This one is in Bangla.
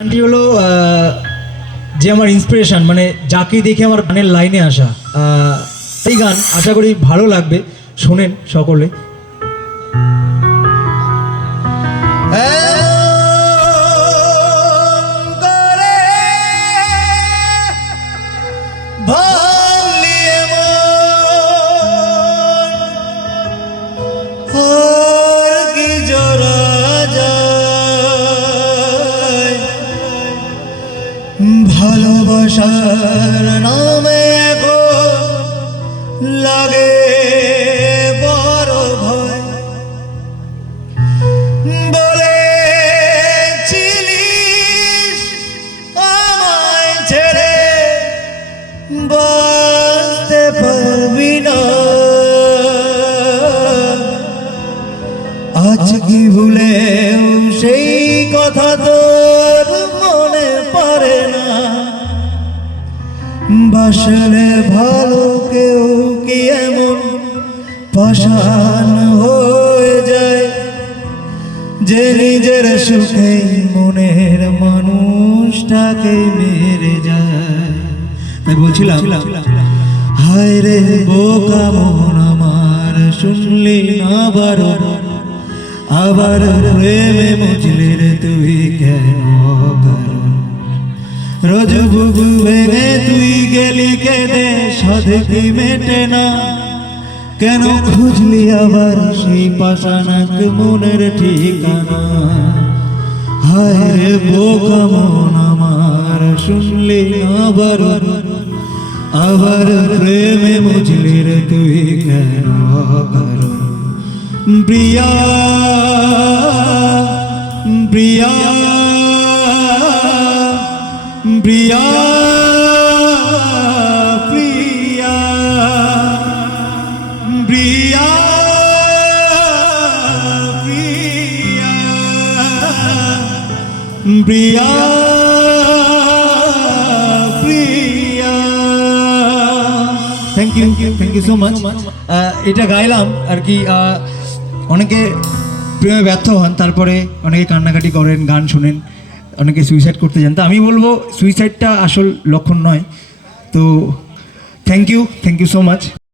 গানটি হলো যে আমার ইন্সপিরেশন মানে যাকে দেখে আমার গানের লাইনে আসা। সেই গান আশা করি ভালো লাগবে, শোনেন সকলে। ভালোবাসার নামে এখন লাগে বলেছিলিস আমায় ছেড়ে না। আজ কি ভুলে সেই কথা বাসলে ভালো কেউ কি এমন পাষাণ হয়ে যায়? যে নিজের সুখে মনের মানুষটাকে মেরে যায়। বলছিলাম, হায় রে বোকা মন আমার, শুনলি না বারো? আবার প্রেমে মুচলি রে তুই কেন রোজ বুবু ভেঙে সাধে মেটে না। কেন খুঁজলি আবার সেই পাশানাক মনের ঠিকানা? হায় রে বোকা মন আমার, শুনলি আবার আবার প্রেমে মুজলি রে তুই কেন কারণ Priya Priya Priya. Priya Priya Priya Priya. Thank you thank you so much এটা গাইলাম আর কি অনেকে প্রেমে ব্যর্থ হন, তারপরে অনেকে কান্নাকাটি করেন, গান শোনেন, অনেকে সুইসাইড করতে যান। তো আমি বলব সুইসাইডটা আসল লক্ষণ নয়। তো thank you thank you so much